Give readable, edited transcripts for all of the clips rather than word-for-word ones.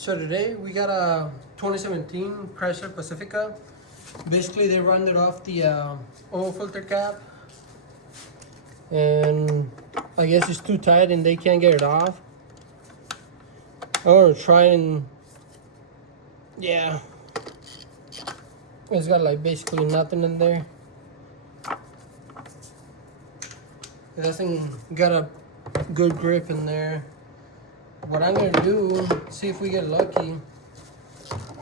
So today we got a 2017 Chrysler Pacifica. Basically they rounded off the oil filter cap, and I guess it's too tight and they can't get it off. I'm gonna try and, yeah, it's got like basically nothing in there. It doesn't got a good grip in there. What I'm gonna do, see if we get lucky,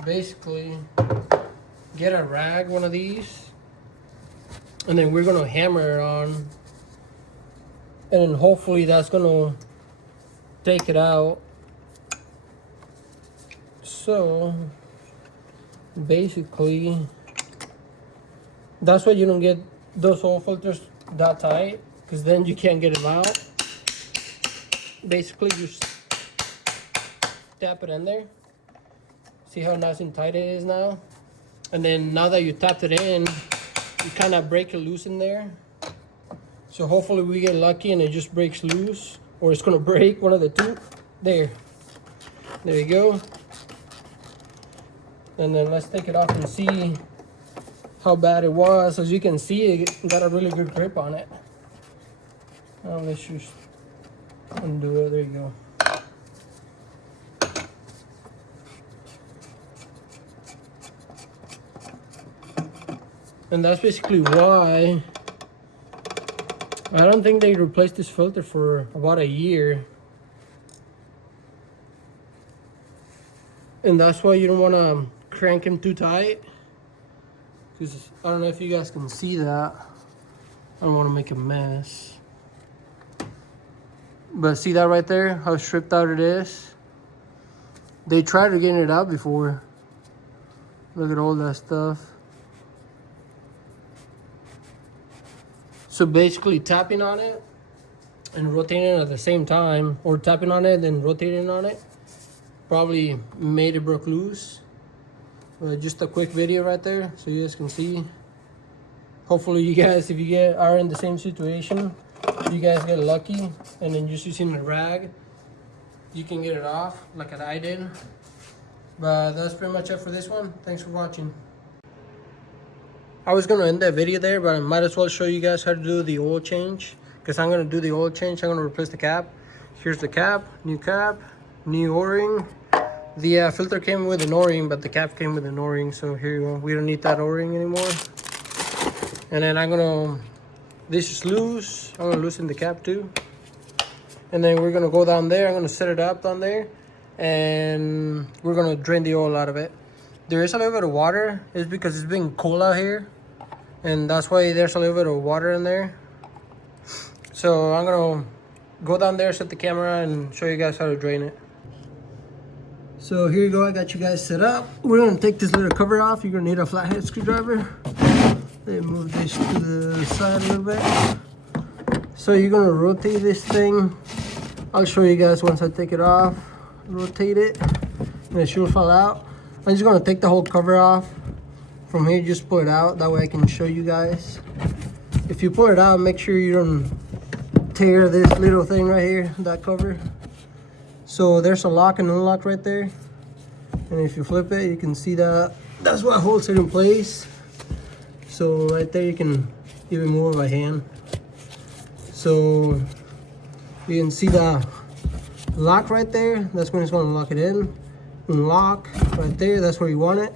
basically get a rag, one of these, and then we're gonna hammer it on, and then hopefully that's gonna take it out. So basically that's why you don't get those oil filters that tight, because then you can't get them out. Basically just tap it in there. See how nice and tight it is now? And then now that you tapped it in, you kind of break it loose in there. So hopefully we get lucky and it just breaks loose, or it's gonna break, one of the two. There you go. And then let's take it off and see how bad it was. As you can see, it got a really good grip on it. Let's just undo it. There you go. And that's basically why I don't think they replaced this filter for about a year. And that's why you don't want to crank him too tight, because I don't know if you guys can see that. I don't want to make a mess. But see that right there, how stripped out it is? They tried to get it out before. Look at all that stuff. So basically tapping on it and rotating it at the same time, or tapping on it and rotating on it, probably made it broke loose. Just a quick video right there so you guys can see. Hopefully you guys, if you are in the same situation, you guys get lucky and then just using a rag, you can get it off like I did. But that's pretty much it for this one. Thanks for watching. I was gonna end that video there, but I might as well show you guys how to do the oil change, because I'm gonna do the oil change. I'm gonna replace the cap. Here's the cap, new O-ring. The filter came with an O-ring, but the cap came with an O-ring, so here you go. We don't need that O-ring anymore. And then this is loose. I'm gonna loosen the cap too. And then we're gonna go down there. I'm gonna set it up down there, and we're gonna drain the oil out of it. There is a little bit of water. It's because it's been cold out here, and that's why there's a little bit of water in there. So I'm gonna go down there, set the camera, and show you guys how to drain it. So here you go, I got you guys set up. We're gonna take this little cover off. You're gonna need a flathead screwdriver. Then move this to the side a little bit. So you're gonna rotate this thing. I'll show you guys once I take it off. Rotate it, and it should fall out. I'm just gonna take the whole cover off. From here, just pull it out. That way I can show you guys. If you pull it out, make sure you don't tear this little thing right here, that cover. So there's a lock and unlock right there. And if you flip it, you can see that that's what holds it in place. So right there, you can even move it by hand. So you can see the lock right there. That's when it's gonna lock it in. Unlock right there, that's where you want it.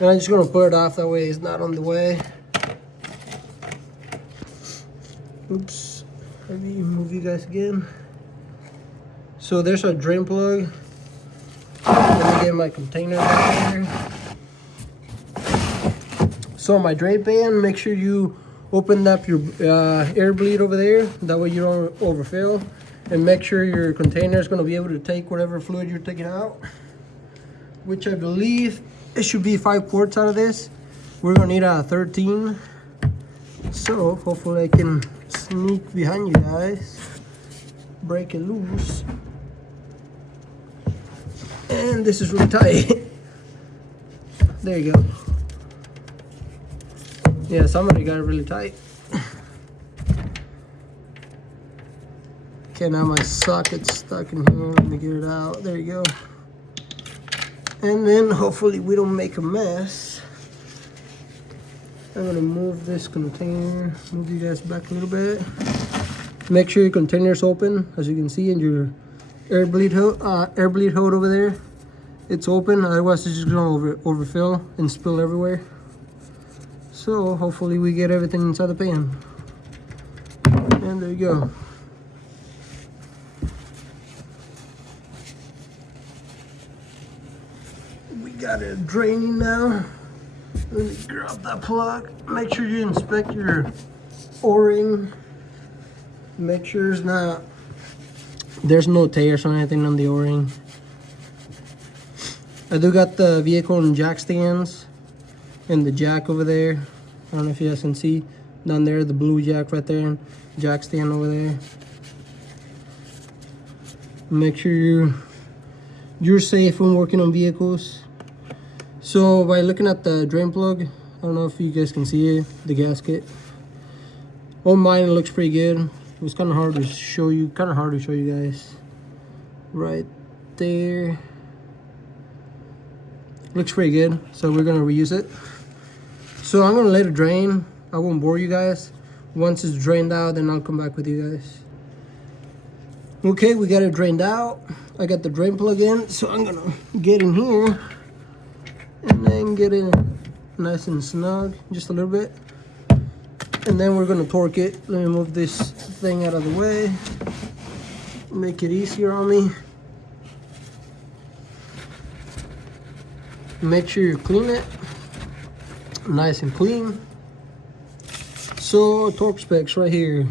And I'm just gonna put it off, that way it's not on the way. Oops, let me move you guys again. So there's a drain plug. Let me get my container right there. So my drain pan, make sure you open up your air bleed over there, that way you don't overfill. And make sure your container is gonna be able to take whatever fluid you're taking out, which I believe it should be 5 quarts out of this. We're gonna need a 13. So hopefully I can sneak behind you guys, break it loose. And this is really tight. There you go. Yeah, somebody got it really tight. Okay, now my socket's stuck in here. Let me get it out. There you go. And then hopefully we don't make a mess. I'm gonna move this container, move you guys back a little bit. Make sure your container's open, as you can see, and your air bleed hose over there, it's open. Otherwise it's just gonna overfill and spill everywhere. So hopefully we get everything inside the pan. And there you go. We got it draining now. Let me grab that plug. Make sure you inspect your O-ring. Make sure there's no tears or anything on the O-ring. I do got the vehicle and jack stands and the jack over there. I don't know if you guys can see down there, the blue jack right there, and jack stand over there. Make sure you're safe when working on vehicles. So by looking at the drain plug, I don't know if you guys can see it, the gasket. On mine it looks pretty good. It was kind of hard to show you, guys. Right there. Looks pretty good, so we're gonna reuse it. So I'm gonna let it drain. I won't bore you guys. Once it's drained out, then I'll come back with you guys. Okay, we got it drained out. I got the drain plug in, so I'm gonna get in here and then get it nice and snug, just a little bit. And then we're gonna torque it. Let me move this thing out of the way. Make it easier on me. Make sure you clean it. Nice and clean. So torque specs right here.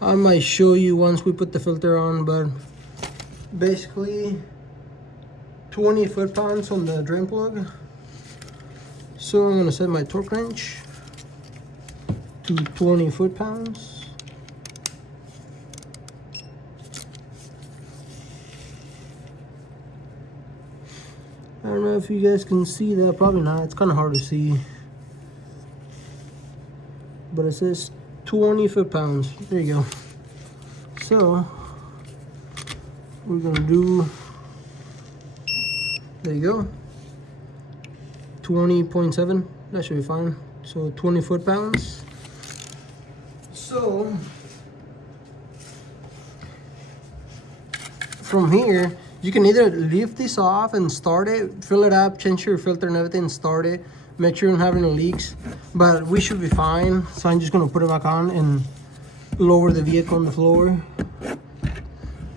I might show you once we put the filter on, but basically 20 foot-pounds on the drain plug. So I'm gonna set my torque wrench to 20 foot-pounds. I don't know if you guys can see that, probably not, it's kind of hard to see. But it says 20 foot-pounds, there you go. So, we're gonna do, there you go, 20.7, that should be fine. So 20 foot-pounds. So, from here, you can either leave this off and start it, fill it up, change your filter and everything, and start it. Make sure you don't have any leaks, but we should be fine. So I'm just gonna put it back on and lower the vehicle on the floor.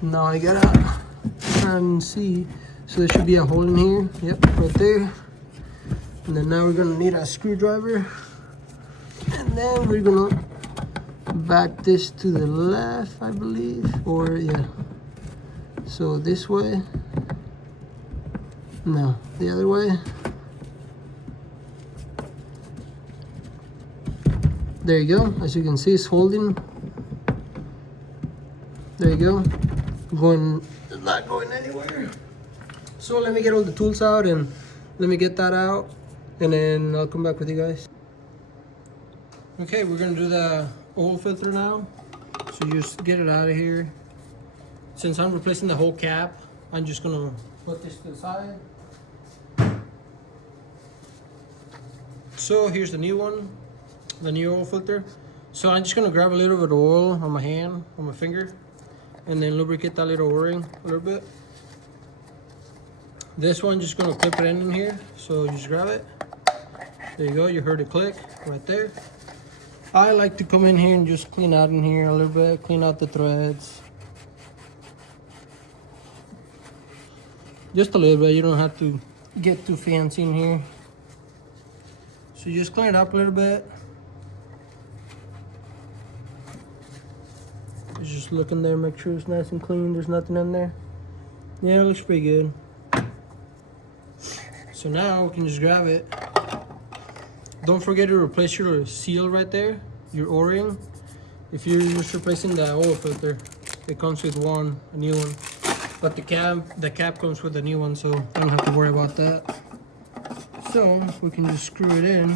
Now I gotta try and see. So there should be a hole in here. Yep, right there. And then now we're gonna need a screwdriver. And then we're gonna back this to the left, I believe, or yeah. So this way, no, the other way. There you go, as you can see, it's holding. There you go, it's not going anywhere. So let me get all the tools out and let me get that out, and then I'll come back with you guys. Okay, we're gonna do the oil filter now. So you just get it out of here. Since I'm replacing the whole cap, I'm just gonna put this to the side. So here's the new one, the new oil filter. So I'm just gonna grab a little bit of oil on my hand, on my finger, and then lubricate that little O-ring a little bit. This one, just gonna clip it in here. So you just grab it. There you go, you heard it click right there. I like to come in here and just clean out in here a little bit, clean out the threads. Just a little bit, you don't have to get too fancy in here. So you just clean it up a little bit. Just look in there, make sure it's nice and clean, there's nothing in there. Yeah, it looks pretty good. So now we can just grab it. Don't forget to replace your seal right there, your O-ring. If you're just replacing the oil filter, it comes with one, a new one. But the cap comes with a new one, so I don't have to worry about that. So we can just screw it in.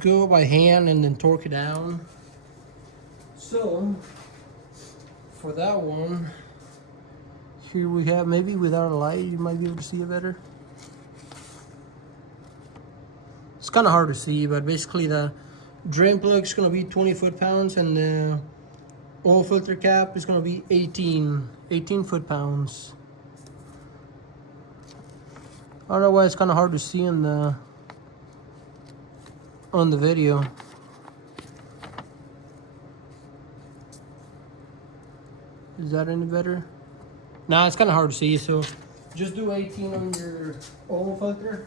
Go by hand and then torque it down. So for that one, here we have, maybe without a light, you might be able to see it better. It's kind of hard to see, but basically the drain plug is going to be 20 foot-pounds, and the oil filter cap is going to be 18 foot-pounds. I don't know why it's kind of hard to see on the video. Is that any better? Nah, it's kind of hard to see, so just do 18 on your oil filter.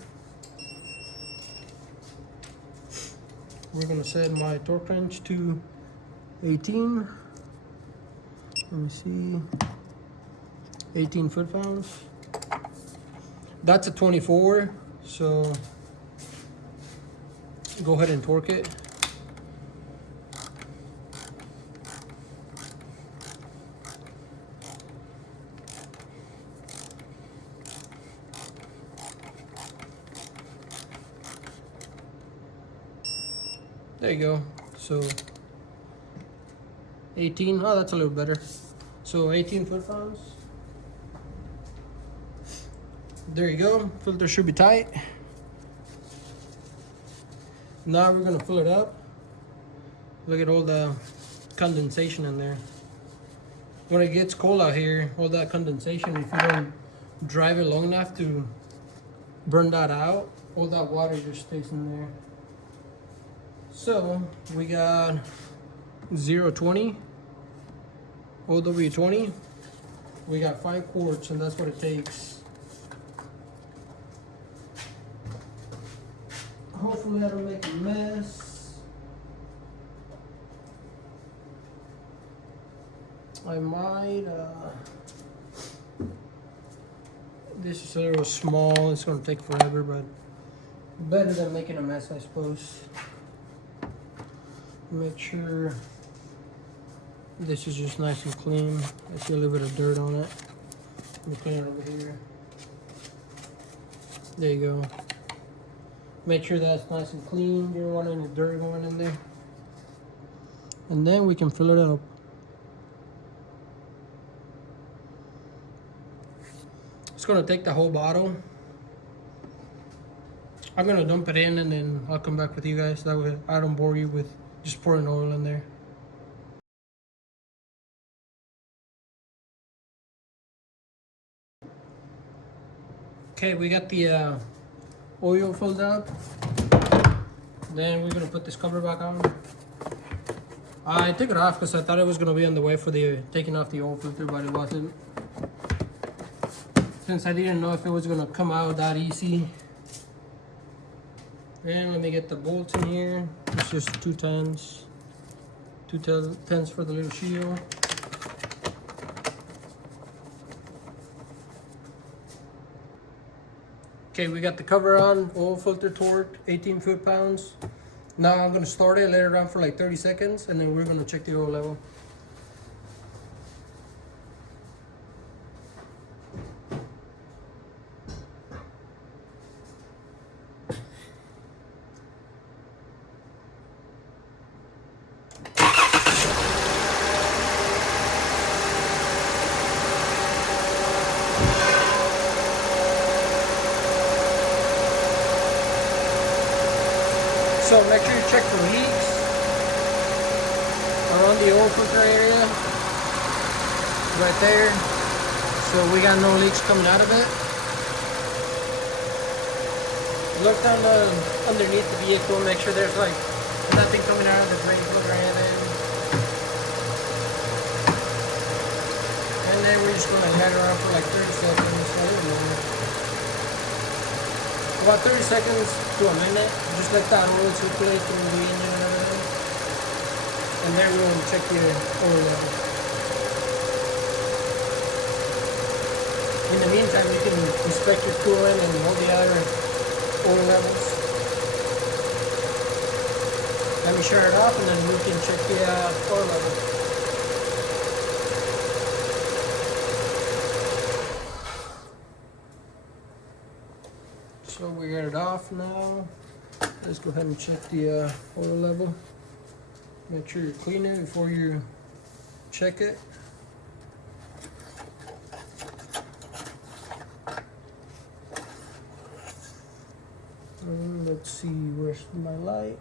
We're gonna set my torque wrench to 18. Let me see. 18 foot-pounds. That's a 24, so go ahead and torque it. There you go. So 18. Oh, that's a little better. So 18 foot-pounds. There you go. Filter should be tight. Now we're gonna fill it up. Look at all the condensation in there. When it gets cold out here, all that condensation, if you don't drive it long enough to burn that out, all that water just stays in there. So we got 0-20, OW20. We got 5 quarts, and that's what it takes. Hopefully I don't make a mess. I might, this is a little small, it's gonna take forever, but better than making a mess, I suppose. Make sure this is just nice and clean. I see a little bit of dirt on it. Let me clean it over here. There you go. Make sure that's nice and clean. You don't want any dirt going in there. And then we can fill it up. It's gonna take the whole bottle. I'm gonna dump it in and then I'll come back with you guys. That way I don't bore you with just pouring oil in there. Okay, we got the oil filled up. Then we're gonna put this cover back on. I took it off because I thought it was gonna be on the way for the taking off the oil filter, but it wasn't. Since I didn't know if it was gonna come out that easy. And let me get the bolts in here. It's just 2 10s. 2 10s for the little shield. Okay, we got the cover on, oil filter torque, 18 foot-pounds. Now I'm gonna start it, let it run for like 30 seconds, and then we're gonna check the oil level. So make sure you check for leaks around the oil filter area, right there. So we got no leaks coming out of it. Look down underneath the vehicle, make sure there's like nothing coming out of the drain plug or anything. And then we're just gonna let it run for like 30 seconds. I don't know. About 30 seconds to a minute, just let that oil circulate through the engine and everything. And then we're going to check the oil level. In the meantime, you can inspect your coolant and all the other oil levels. Let me shut it off and then we can check the oil level. So we got it off now. Let's go ahead and check the oil level. Make sure you clean it before you check it. Let's see, where's my light?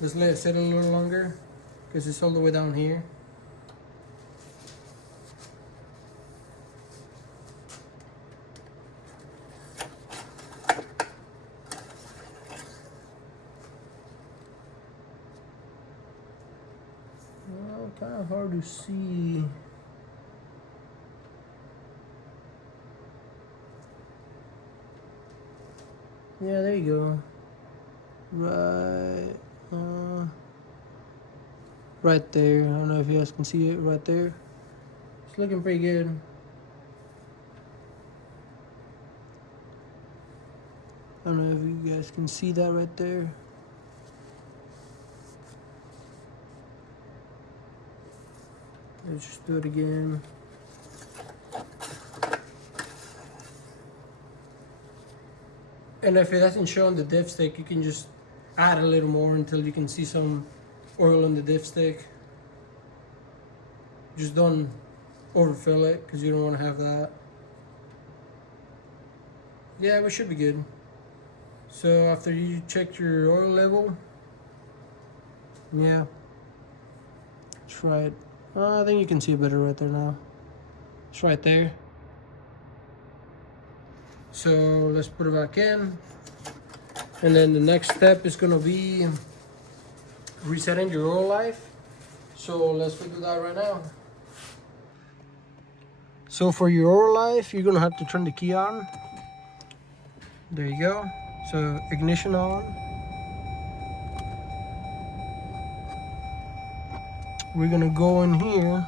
Let's let it sit a little longer because it's all the way down here. Well, kind of hard to see. Yeah, there you go. Right there. I don't know if you guys can see it right there. It's looking pretty good. I don't know if you guys can see that right there. Let's just do it again. And if it doesn't show on the dipstick, you can just add a little more until you can see some oil on the dipstick. Just don't overfill it because you don't want to have that. Yeah, we should be good. So after you check your oil level, yeah, try it. I think you can see it better right there now. It's right there. So let's put it back in. And then the next step is gonna be resetting your oil life. So let's do that right now. So for your oil life, you're gonna have to turn the key on. There you go. So ignition on. We're gonna go in here.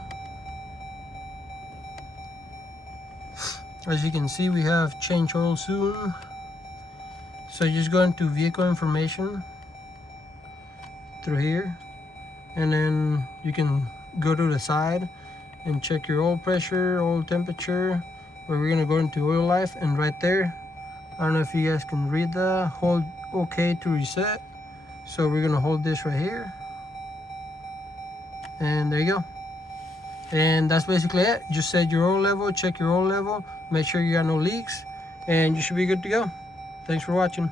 As you can see, we have change oil soon. So you just go into vehicle information through here, and then you can go to the side and check your oil pressure, oil temperature, where we're gonna go into oil life, and right there, I don't know if you guys can read that, hold OK to reset. So we're gonna hold this right here, and there you go. And that's basically it. Just set your oil level, check your oil level, make sure you got no leaks, and you should be good to go. Thanks for watching.